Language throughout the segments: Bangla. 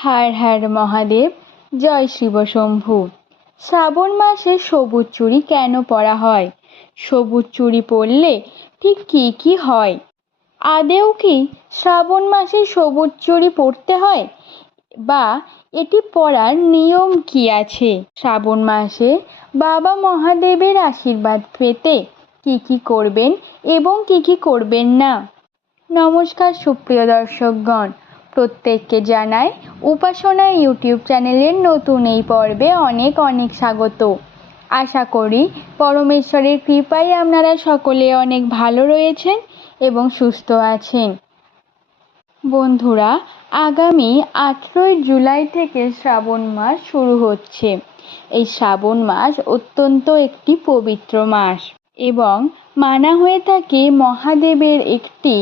হার হার মহাদেব, জয় শিবশম্ভু শ্রাবণ মাসে সবুজ চুড়ি কেন পরা হয়? সবুজ চুড়ি পরলে ঠিক কী কী হয়? আদেও কি শ্রাবণ মাসে সবুজ চুড়ি পরতে হয়? বা এটি পরার নিয়ম কি আছে? শ্রাবণ মাসে বাবা মহাদেবের আশীর্বাদ পেতে কি কি করবেন এবং কি কি করবেন না? নমস্কার সুপ্রিয় দর্শকগণ প্রত্যেককে জানাই উপাসনা ইউটিউব চ্যানেলের নতুন এই পর্বে অনেক অনেক স্বাগত। আশা করি পরমেশ্বরের কৃপায় আপনারা সকলে অনেক ভালো রয়েছেন এবং সুস্থ আছেন। বন্ধুরা, আগামী আঠেরোই জুলাই থেকে শ্রাবণ মাস শুরু হচ্ছে। এই শ্রাবণ মাস অত্যন্ত একটি পবিত্র মাস এবং মানা হয়ে থাকে মহাদেবের একটি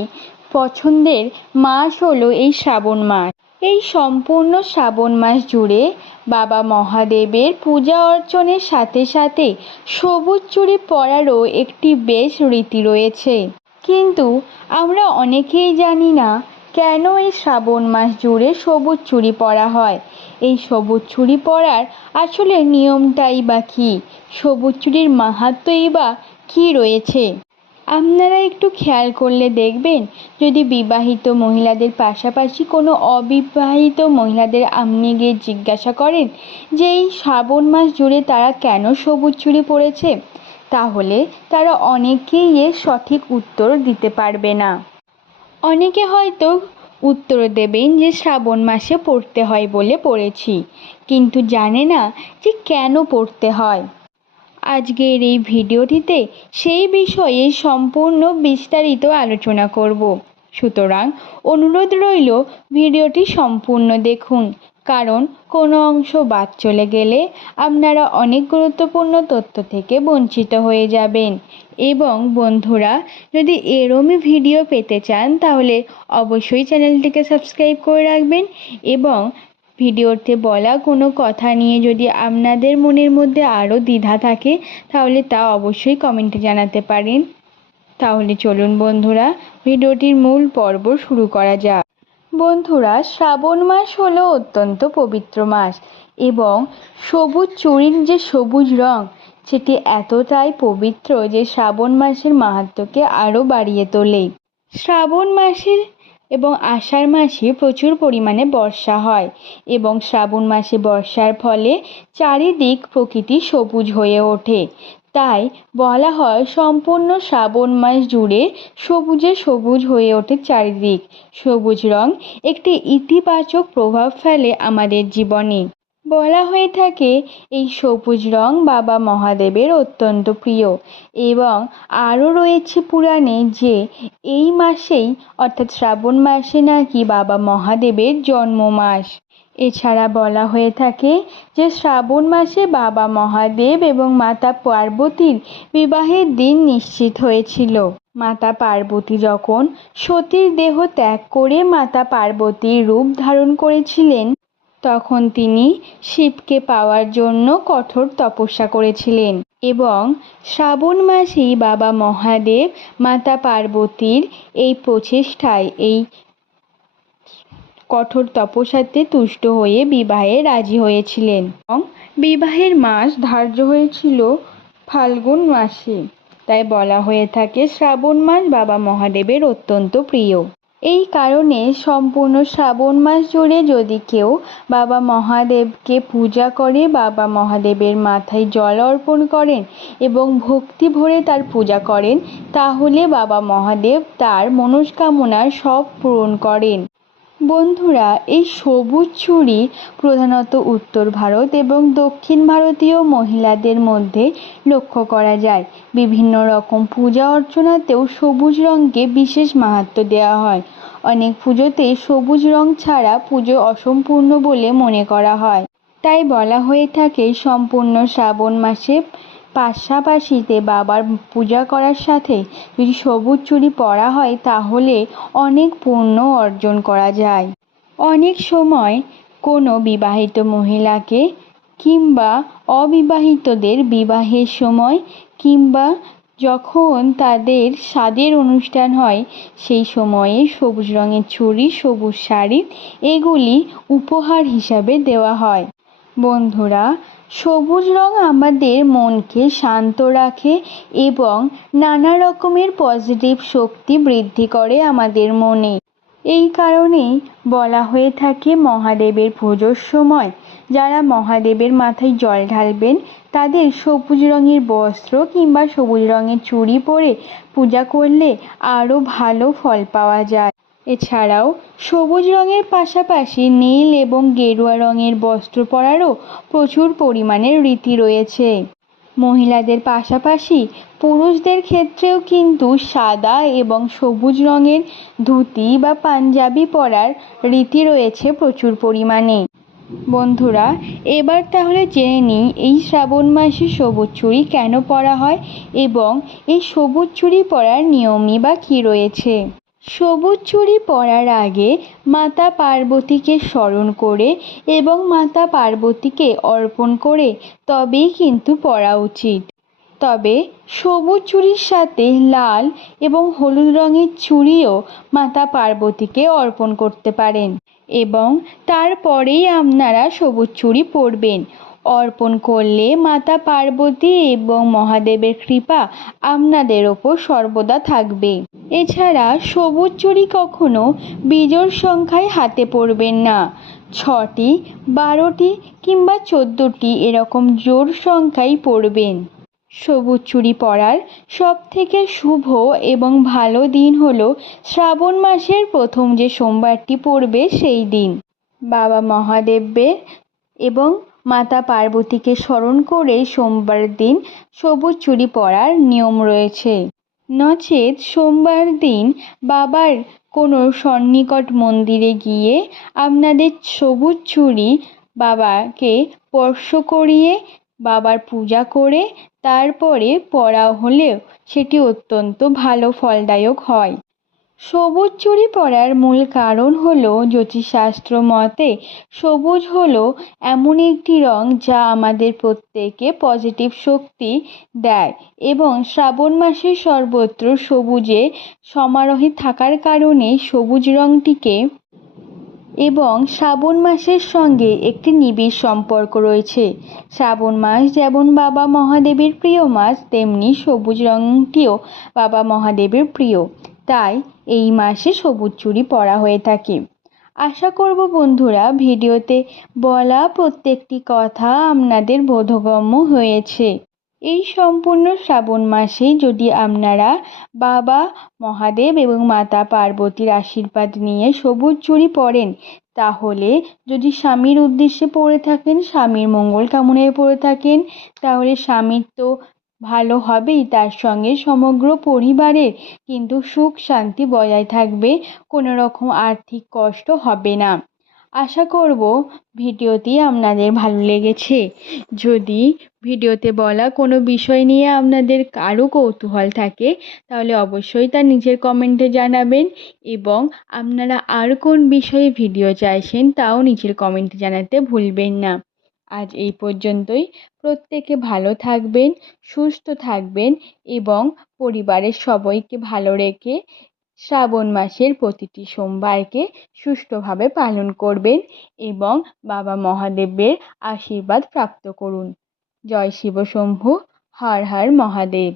পছন্দের মাস হলো এই শ্রাবণ মাস। এই সম্পূর্ণ শ্রাবণ মাস জুড়ে বাবা মহাদেবের পূজা অর্চনের সাথে সাথে সবুজ চুড়ি পরারও একটি বেশ রীতি রয়েছে। কিন্তু আমরা অনেকেই জানি না কেন এই শ্রাবণ মাস জুড়ে সবুজ চুড়ি পরা হয়। এই সবুজ চুড়ি পরার আসলে নিয়মটাই বা কী? সবুজ চুড়ির মাহাত্মই বা কী রয়েছে? আপনারা একটু খেয়াল করলে দেখবেন, যদি বিবাহিত মহিলাদের পাশাপাশি কোনো অবিবাহিত মহিলাদের আপনি গিয়ে জিজ্ঞাসা করেন যে এই শ্রাবণ মাস জুড়ে তারা কেন সবুজ চুড়ি পরেছে, তাহলে তারা অনেকেই এর সঠিক উত্তর দিতে পারবে না। অনেকে হয়তো উত্তর দেবেন যে শ্রাবণ মাসে পড়তে হয় বলে পড়েছি, কিন্তু জানে না যে কেন পড়তে হয়। আজকের এই ভিডিওটিতে সেই বিষয়ে সম্পূর্ণ বিস্তারিত আলোচনা করব। সুতরাং অনুরোধ রইল ভিডিওটি সম্পূর্ণ দেখুন, কারণ কোনো অংশ বাদ চলে গেলে আপনারা অনেক গুরুত্বপূর্ণ তথ্য থেকে বঞ্চিত হয়ে যাবেন। এবং বন্ধুরা, যদি এরমই ভিডিও পেতে চান তাহলে অবশ্যই চ্যানেলটিকে সাবস্ক্রাইব করে রাখবেন এবং ভিডিওতে বলা কোনো কথা নিয়ে যদি আপনাদের মনের মধ্যে আরও দ্বিধা থাকে, তাহলে তা অবশ্যই কমেন্টে জানাতে পারেন। তাহলে চলুন বন্ধুরা, ভিডিওটির মূল পর্ব শুরু করা যাক। বন্ধুরা, শ্রাবণ মাস হলো অত্যন্ত পবিত্র মাস এবং সবুজ চুরির যে সবুজ রং, সেটি এতটাই পবিত্র যে শ্রাবণ মাসের মাহাত্ম্যকে আরও বাড়িয়ে তোলে। শ্রাবণ মাসের এবং আষাঢ় মাসে প্রচুর পরিমাণে বর্ষা হয় এবং শ্রাবণ মাসে বর্ষার ফলে চারিদিক প্রকৃতি সবুজ হয়ে ওঠে। তাই বলা হয় সম্পূর্ণ শ্রাবণ মাস জুড়ে সবুজে সবুজ হয়ে ওঠে চারিদিক। সবুজ রং একটি ইতিবাচক প্রভাব ফেলে আমাদের জীবনে। বলা হয়ে থাকে, এই সবুজ রং বাবা মহাদেবের অত্যন্ত প্রিয়। এবং আরও রয়েছে পুরাণে যে, এই মাসেই, অর্থাৎ শ্রাবণ মাসে নাকি বাবা মহাদেবের জন্ম মাস এছাড়া বলা হয়ে থাকে যে, শ্রাবণ মাসে বাবা মহাদেব এবং মাতা পার্বতীর বিবাহের দিন নিশ্চিত হয়েছিল। মাতা পার্বতী যখন সতীর দেহ ত্যাগ করে মাতা পার্বতীর রূপ ধারণ করেছিলেন তখন তিনি শিবকে পাওয়ার জন্য কঠোর তপস্যা করেছিলেন এবং শ্রাবণ মাসেই বাবা মহাদেব মাতা পার্বতীর এই প্রচেষ্টায় এই কঠোর তপস্যাতে তুষ্ট হয়ে বিবাহে রাজি হয়েছিলেন এবং বিবাহের মাস ধার্য হয়েছিল ফাল্গুন মাসে। তাই বলা হয়ে থাকে, শ্রাবণ মাস বাবা মহাদেবের অত্যন্ত প্রিয়। এই কারণে সম্পূর্ণ শ্রাবণ মাস জুড়ে যদি কেউ বাবা মহাদেবকে পূজা করে, বাবা মহাদেবের মাথায় জল অর্পণ করেন এবং ভক্তি ভরে তার পূজা করেন, তাহলে বাবা মহাদেব তার মনস্কামনা সব পূরণ করেন। বন্ধুরা, এই সবুজ চুড়ি প্রধানত উত্তর ভারত এবং দক্ষিণ ভারতীয় মহিলাদের মধ্যে লক্ষ্য করা যায়। বিভিন্ন রকম পূজা অর্চনাতেও সবুজ রঙকে বিশেষ মাহাত্ম্য দেওয়া হয়। অনেক পুজোতে সবুজ রং ছাড়া পুজো অসম্পূর্ণ বলে মনে করা হয়। তাই বলা হয়ে থাকে, সম্পূর্ণ শ্রাবণ মাসে পাশাপাশিতে বাবার পূজা করার সাথে যদি সবুজ চুড়ি পরা হয়, তাহলে অনেক পুণ্য অর্জন করা যায়। অনেক সময় কোনো বিবাহিত মহিলাকে কিংবা অবিবাহিতদের বিবাহের সময় কিংবা যখন তাদের স্বাদের অনুষ্ঠান হয়, সেই সময়ে সবুজ রঙের চুড়ি, সবুজ শাড়ি, এগুলি উপহার হিসাবে দেওয়া হয়। বন্ধুরা সবুজ রং আমাদের মনকে শান্ত রাখে এবং নানা রকমের পজিটিভ শক্তি বৃদ্ধি করে আমাদের মনে। এই কারণেই বলা হয়ে থাকে মহাদেবের পুজোর সময়। যারা মহাদেবের মাথায় জল ঢালবেন, তাদের সবুজ রঙের বস্ত্র কিংবা সবুজ রঙের চুড়ি পরে পূজা করলে আরও ভালো ফল পাওয়া যায়। এছাড়াও সবুজ রঙের পাশাপাশি নীল এবং গেরুয়া রঙের বস্ত্র পরারও প্রচুর পরিমাণে রীতি রয়েছে। মহিলাদের পাশাপাশি পুরুষদের ক্ষেত্রেও কিন্তু সাদা এবং সবুজ রঙের ধুতি বা পাঞ্জাবি পরার রীতি রয়েছে প্রচুর পরিমাণে। বন্ধুরা, এবার তাহলে জেনে নিই এই শ্রাবণ মাসে সবুজ চুড়ি কেন পরা হয় এবং এই সবুজ চুড়ি পরার নিয়মই বা কী রয়েছে। সবুজ চুড়ি পরার আগে মাতা পার্বতীকে স্মরণ করে এবং মাতা পার্বতীকে অর্পণ করে, তবেই কিন্তু পরা উচিত। তবে সবুজ চুড়ির সাথে লাল এবং হলুদ রঙের চুড়িও মাতা পার্বতীকে অর্পণ করতে পারেন এবং তারপরেই আপনারা সবুজ চুড়ি পরবেন। অর্পণ করলে মাতা পার্বতী এবং মহাদেবের কৃপা আপনাদের ওপর সর্বদা থাকবে। এছাড়া সবুজ চুড়ি কখনো বিজোড় সংখ্যায় হাতে পড়বেন না। ছটি, বারোটি কিংবা চোদ্দোটি এরকম জোর সংখ্যায় পড়বেন। সবুজ চুড়ি পরার সবথেকে শুভ এবং ভালো দিন হলো শ্রাবণ মাসের প্রথম যে সোমবারটি পড়বে সেই দিন। বাবা মহাদেবের এবং মাতা পার্বতীকে স্মরণ করে সোমবার দিন সবুজ চুড়ি পরার নিয়ম রয়েছে। নচেত সোমবার দিন বাবার কোনো সন্নিকট মন্দিরে গিয়ে আপনাদের সবুজ চুড়ি বাবাকে স্পর্শ করিয়ে বাবার পূজা করে তারপরে পরা হলেও সেটি অত্যন্ত ভালো, ফলদায়ক হয়। সবুজ চুড়ি পরার মূল কারণ হলো জ্যোতিষশাস্ত্র মতে সবুজ হলো এমন একটি রং যা আমাদের প্রত্যেকে পজিটিভ শক্তি দেয় এবং শ্রাবণ মাসে সর্বত্র সবুজে সমারোহে থাকার কারণে সবুজ রঙটিকে এবং শ্রাবণ মাসের সঙ্গে একটি নিবিড় সম্পর্ক রয়েছে। শ্রাবণ মাস যেমন বাবা মহাদেবের প্রিয় মাস, তেমনি সবুজ রঙটিও বাবা মহাদেবের প্রিয়। তাই এই মাসে সবুজ চুড়ি পরা হয়ে থাকে। আশা করব বন্ধুরা ভিডিওতে বলা প্রত্যেকটি কথা আপনাদের বোধগম্য হয়েছে। এই সম্পূর্ণ শ্রাবণ মাসে যদি আপনারা বাবা, মহাদেব এবং মাতা পার্বতীর আশীর্বাদ নিয়ে সবুজ চুড়ি পরেন, তাহলে যদি স্বামীর উদ্দেশ্যে পড়ে থাকেন, স্বামীর মঙ্গল কামনায় পড়ে থাকেন, তাহলে স্বামীর তো ভালো হবেই তার সঙ্গে সমগ্র পরিবারের কিন্তু সুখ শান্তি বজায় থাকবে, কোনো রকম আর্থিক কষ্ট হবে না। আশা করব ভিডিওটি আপনাদের ভালো লেগেছে। যদি ভিডিওতে বলা কোনো বিষয় নিয়ে আপনাদের কারও কৌতূহল থাকে, তাহলে অবশ্যই তা নিজের কমেন্টে জানাবেন এবং আপনারা আর কোন বিষয়ে ভিডিও চাইছেন, তাও নিজের কমেন্টে জানাতে ভুলবেন না। আজ এই পর্যন্তই। প্রত্যেকে ভালো থাকবেন, সুস্থ থাকবেন এবং পরিবারের সবাইকে ভালো রেখে শ্রাবণ মাসের প্রতিটি সোমবারকে সুষ্ঠুভাবে পালন করবেন এবং বাবা মহাদেবের আশীর্বাদ প্রাপ্ত করুন। জয় শিব শম্ভু হর হর মহাদেব।